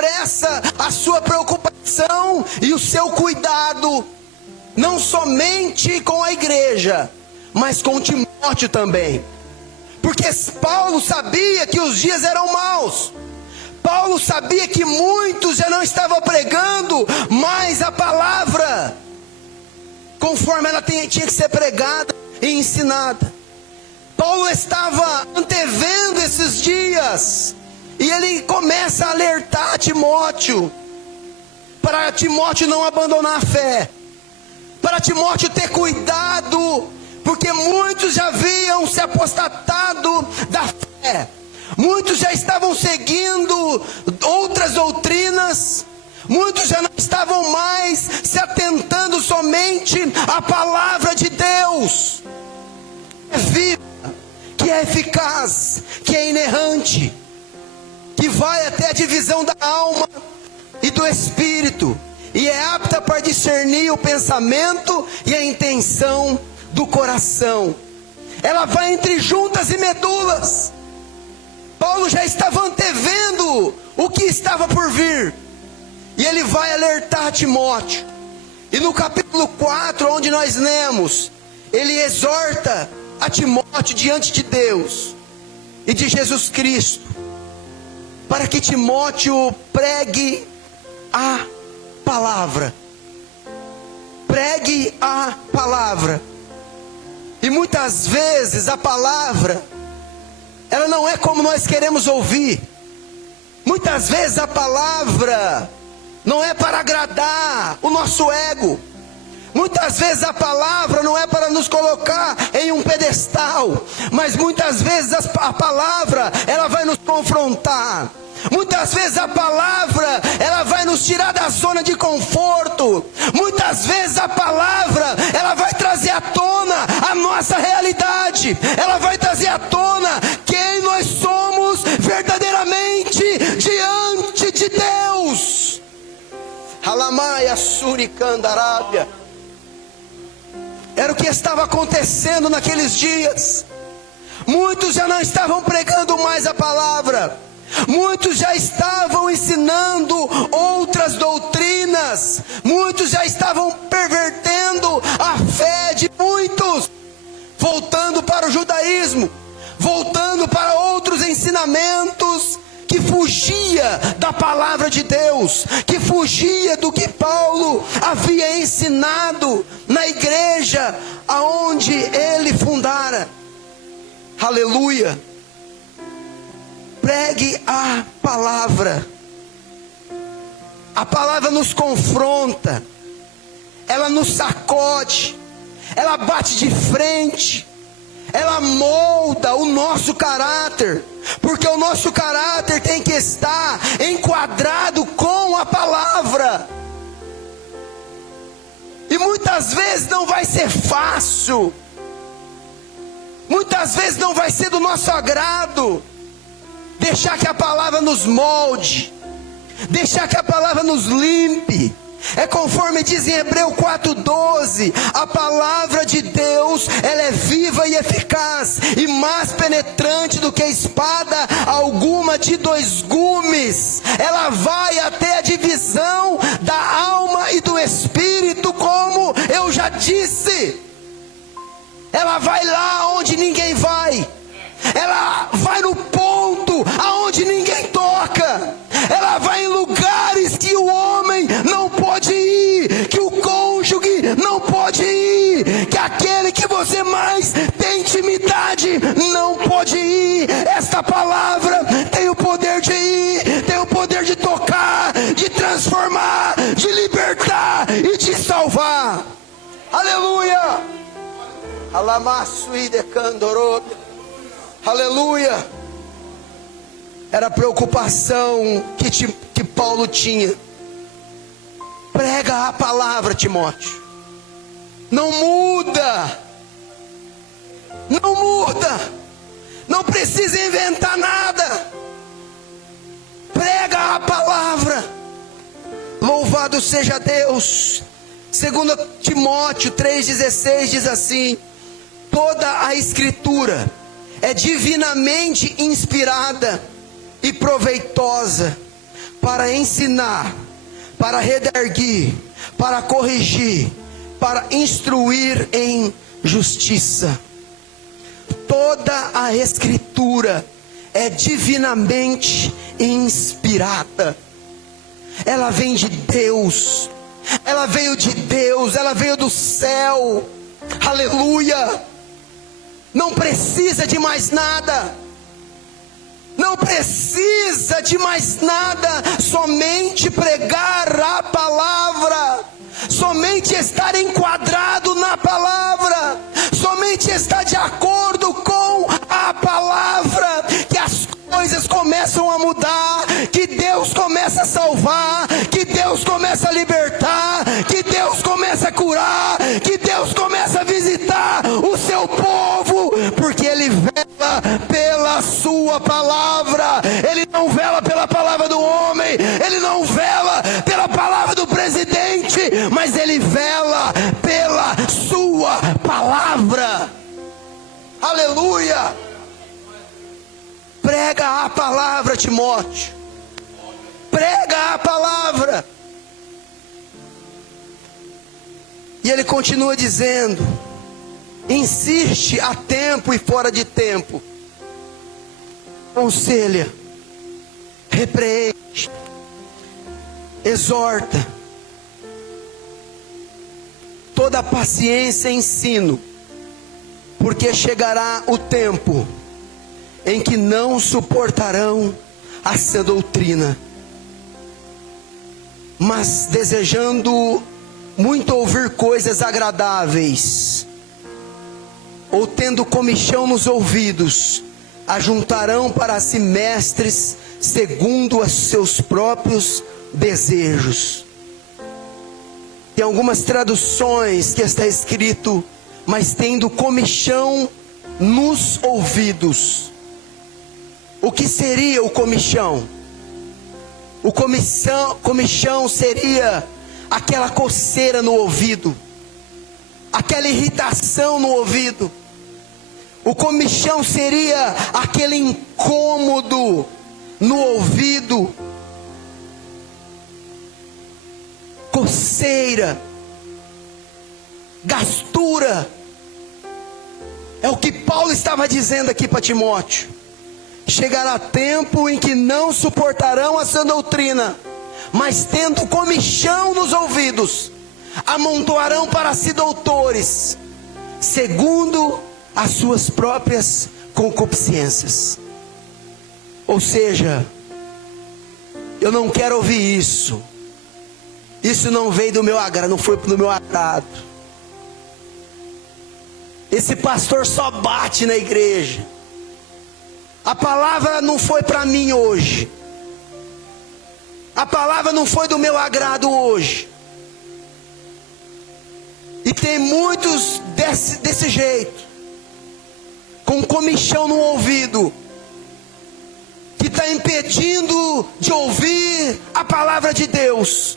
expressa a sua preocupação e o seu cuidado, não somente com a igreja, mas com Timóteo também. Porque Paulo sabia que os dias eram maus. Paulo sabia que muitos já não estavam pregando mais a palavra conforme ela tinha que ser pregada e ensinada. Paulo estava antevendo esses dias, e ele começa a alertar Timóteo, para Timóteo não abandonar a fé, para Timóteo ter cuidado, porque muitos já haviam se apostatado da fé, muitos já estavam seguindo outras doutrinas, muitos já não estavam mais se atentando somente à palavra de Deus, que é viva, que é eficaz, que é inerrante, que vai até a divisão da alma e do espírito, e é apta para discernir o pensamento e a intenção do coração. Ela vai entre juntas e medulas. Paulo já estava antevendo o que estava por vir, e ele vai alertar Timóteo. E no capítulo 4, onde nós lemos, ele exorta a Timóteo diante de Deus e de Jesus Cristo, para que Timóteo pregue a palavra. Pregue a palavra. E muitas vezes a palavra, ela não é como nós queremos ouvir. Muitas vezes a palavra não é para agradar o nosso ego. Muitas vezes a palavra não é para nos colocar em um pedestal, mas muitas vezes a palavra, ela vai nos confrontar. Muitas vezes a palavra, ela vai nos tirar da zona de conforto. Muitas vezes a palavra, ela vai trazer à tona a nossa realidade. Ela vai trazer à tona quem nós somos verdadeiramente diante de Deus. Halamaia Suricandarábia. Era o que estava acontecendo naqueles dias. Muitos já não estavam pregando mais a palavra. Muitos já estavam ensinando outras doutrinas. Muitos já estavam pervertendo a fé de muitos, voltando para o judaísmo, voltando para outros ensinamentos que fugia da palavra de Deus, que fugia do que Paulo havia ensinado na igreja aonde ele fundara. Aleluia. Pregue a palavra. A palavra nos confronta, ela nos sacode, ela bate de frente, ela molda o nosso caráter, porque o nosso caráter tem que estar enquadrado com a palavra. E muitas vezes não vai ser fácil, muitas vezes não vai ser do nosso agrado, deixar que a palavra nos molde, deixar que a palavra nos limpe. É conforme diz em Hebreus 4:12, a palavra de Deus, ela é viva e eficaz, e mais penetrante do que espada alguma de dois gumes. Ela vai até a divisão da alma e do espírito, como eu já disse. Ela vai lá onde ninguém vai. Ela vai no ponto aonde ninguém toca. Ela vai em lugares que o homem não pode ir, que o cônjuge não pode ir, que aquele que você mais tem intimidade não pode ir. Esta palavra tem o poder de ir, tem o poder de tocar, de transformar, de libertar e de salvar. Aleluia. Alamassu e decandorobe. Aleluia. Era a preocupação que Paulo tinha. Prega a palavra, Timóteo. Não muda. Não muda. Não precisa inventar nada. Prega a palavra. Louvado seja Deus. 2 Timóteo 3,16 diz assim: toda a escritura é divinamente inspirada e proveitosa para ensinar, para redarguir, para corrigir, para instruir em justiça. Toda a Escritura é divinamente inspirada. Ela vem de Deus. Ela veio de Deus, ela veio do céu. Aleluia! Não precisa de mais nada. Não precisa de mais nada. Somente pregar a palavra. Somente estar enquadrado na palavra. Somente estar de acordo com a palavra. Que as coisas começam a mudar. Que Deus começa a salvar. Que Deus começa a libertar. Que Deus começa a curar. Que Deus começa a visitar o seu povo. Porque Ele vela pela sua palavra. Ele não vela pela palavra do homem. Ele não vela pela palavra do presidente. Mas Ele vela pela sua palavra. Aleluia! Prega a palavra, Timóteo. Prega a palavra. E ele continua dizendo: insiste a tempo e fora de tempo. Aconselha, repreende, exorta. Toda paciência e ensino, porque chegará o tempo em que não suportarão a sã doutrina, mas desejando muito ouvir coisas agradáveis, ou tendo comichão nos ouvidos, ajuntarão para si mestres segundo os seus próprios desejos. Tem algumas traduções que está escrito, mas tendo comichão nos ouvidos. O que seria o comichão? O comichão seria aquela coceira no ouvido, aquela irritação no ouvido. O comichão seria aquele incômodo no ouvido, coceira, gastura. É o que Paulo estava dizendo aqui para Timóteo. Chegará tempo em que não suportarão a sã doutrina, mas tendo comichão nos ouvidos, amontoarão para si doutores, segundo as suas próprias concupiscências. Ou seja, eu não quero ouvir isso. Isso não veio do meu agrado, não foi do meu agrado. Esse pastor só bate na igreja. A palavra não foi para mim hoje. A palavra não foi do meu agrado hoje. E tem muitos desse jeito, com comichão no ouvido, que está impedindo de ouvir a palavra de Deus,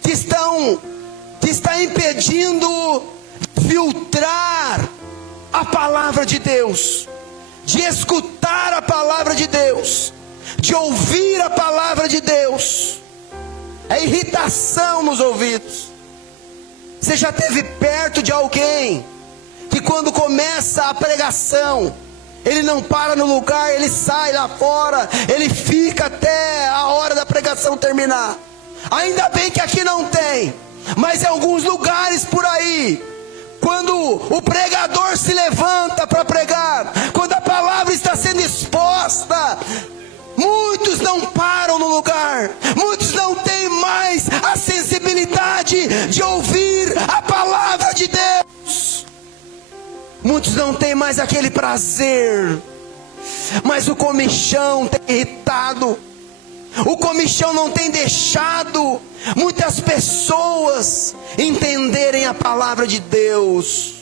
que está impedindo de filtrar a palavra de Deus, de escutar a palavra de Deus, de ouvir a palavra de Deus. É irritação nos ouvidos. Você já esteve perto de alguém que quando começa a pregação, ele não para no lugar, ele sai lá fora, ele fica até a hora da pregação terminar? Ainda bem que aqui não tem, mas em alguns lugares por aí, quando o pregador se levanta para pregar, quando a palavra está sendo exposta, muitos não param no lugar, muitos não têm mais a sensibilidade de ouvir a palavra de Deus, muitos não têm mais aquele prazer. Mas o comichão tem irritado, o comichão não tem deixado muitas pessoas entenderem a palavra de Deus.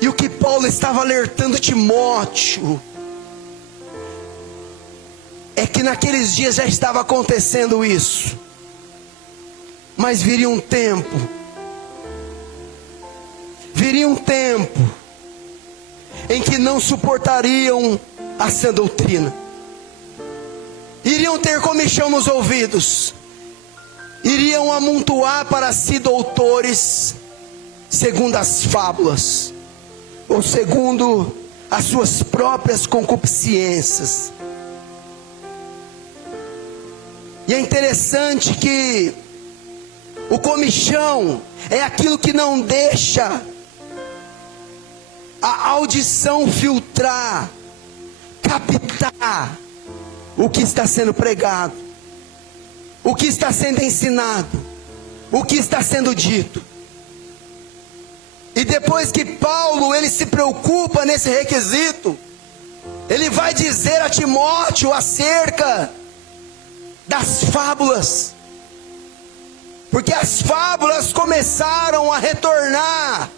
E o que Paulo estava alertando Timóteo é que naqueles dias já estava acontecendo isso, mas viria um tempo em que não suportariam a sã doutrina, iriam ter comichão nos ouvidos, iriam amontoar para si doutores, segundo as fábulas, ou segundo as suas próprias concupiscências. E é interessante que o comichão é aquilo que não deixa a audição filtrar, captar o que está sendo pregado, o que está sendo ensinado, o que está sendo dito. E depois que Paulo, ele se preocupa nesse requisito, ele vai dizer a Timóteo acerca das fábulas, porque as fábulas começaram a retornar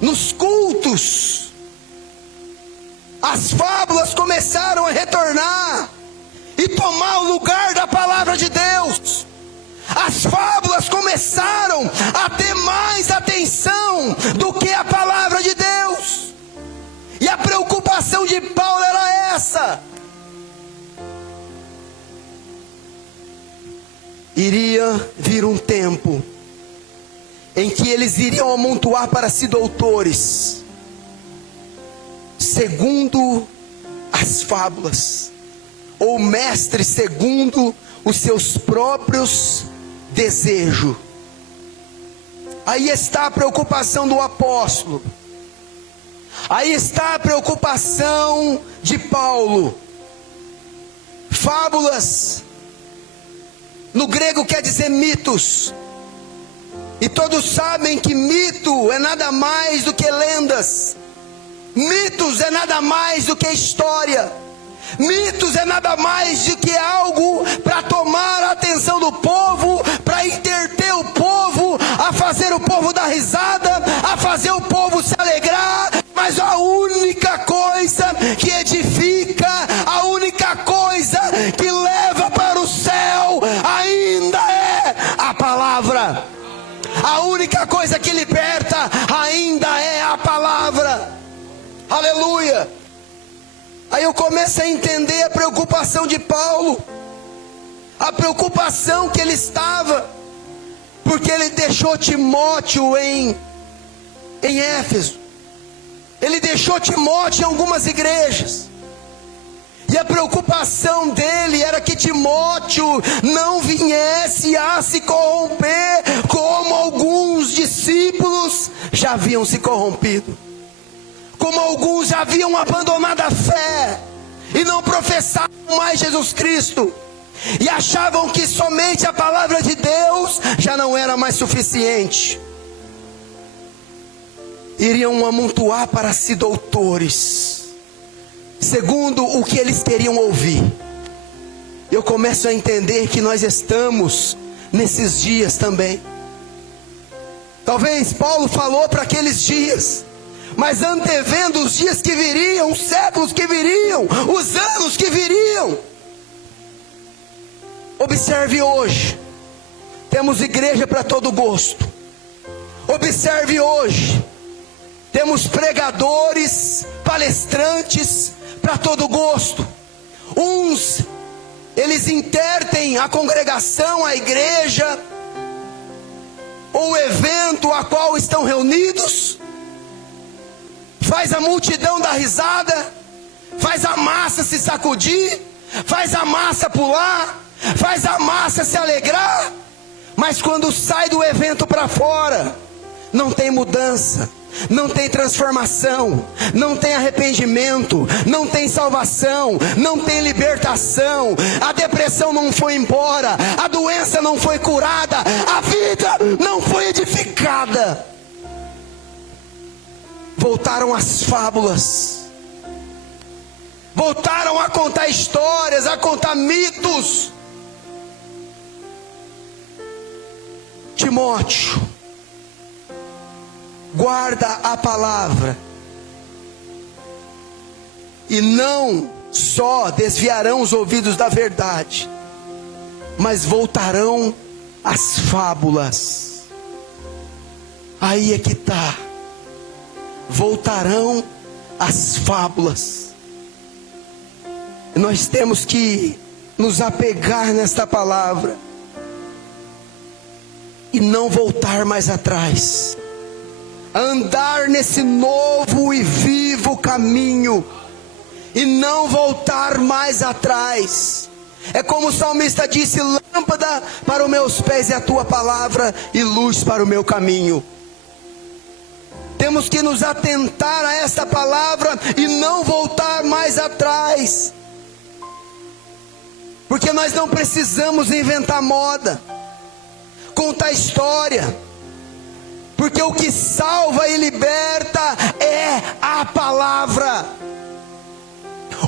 nos cultos. As fábulas começaram a retornar e tomar o lugar da palavra de Deus. As fábulas começaram a ter mais atenção do que a palavra de Deus. E a preocupação de Paulo era essa: iria vir um tempo em que eles iriam amontoar para si doutores, segundo as fábulas, ou mestres segundo os seus próprios desejos. Aí está a preocupação do apóstolo, aí está a preocupação de Paulo. Fábulas no grego quer dizer mitos, e todos sabem que mito é nada mais do que lendas. Mitos é nada mais do que história. Mitos é nada mais do que algo para tomar a atenção do povo, para entreter o povo, a fazer o povo dar risada, a fazer o povo se alegrar. Mas a única coisa que edifica, a única coisa que leva para o céu ainda é a palavra. A única coisa que liberta ainda é a palavra. Aleluia. Aí eu começo a entender a preocupação de Paulo, a preocupação que ele estava, porque ele deixou Timóteo em Éfeso, ele deixou Timóteo em algumas igrejas, e a preocupação dele era que Timóteo não viesse a se corromper, como alguns discípulos já haviam se corrompido, como alguns já haviam abandonado a fé e não professavam mais Jesus Cristo, e achavam que somente a palavra de Deus já não era mais suficiente. Iriam amontoar para si doutores, segundo o que eles queriam ouvir. Eu começo a entender que nós estamos nesses dias também. Talvez Paulo falou para aqueles dias, mas antevendo os dias que viriam, os séculos que viriam, os anos que viriam. Observe hoje, temos igreja para todo gosto. Observe hoje, temos pregadores, palestrantes para todo gosto. Uns, eles intertem a congregação, a igreja, ou o evento a qual estão reunidos, faz a multidão dar risada, faz a massa se sacudir, faz a massa pular, faz a massa se alegrar, mas quando sai do evento para fora, não tem mudança, não tem transformação, não tem arrependimento, não tem salvação, não tem libertação, a depressão não foi embora, a doença não foi curada, a vida não foi edificada. Voltaram às fábulas, voltaram a contar histórias, a contar mitos. Timóteo, guarda a palavra, e não só desviarão os ouvidos da verdade, mas voltarão às fábulas. Aí é que está. Voltarão às fábulas. Nós temos que nos apegar nesta palavra e não voltar mais atrás, andar nesse novo e vivo caminho e não voltar mais atrás. É como o salmista disse: lâmpada para os meus pés é a tua palavra e luz para o meu caminho. Temos que nos atentar a esta palavra e não voltar mais atrás, porque nós não precisamos inventar moda, contar história, porque o que salva e liberta é a palavra.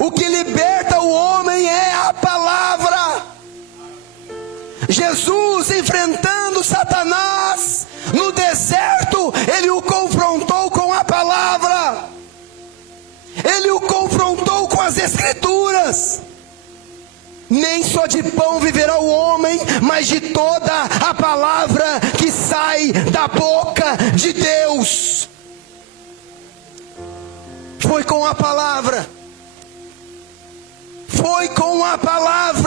O que liberta o homem é a palavra. Jesus, enfrentando Satanás no deserto, ele o confrontou com a palavra, ele o confrontou com as Escrituras. Nem só de pão viverá o homem, mas de toda a palavra que sai da boca de Deus. Foi com a palavra. Foi com a palavra.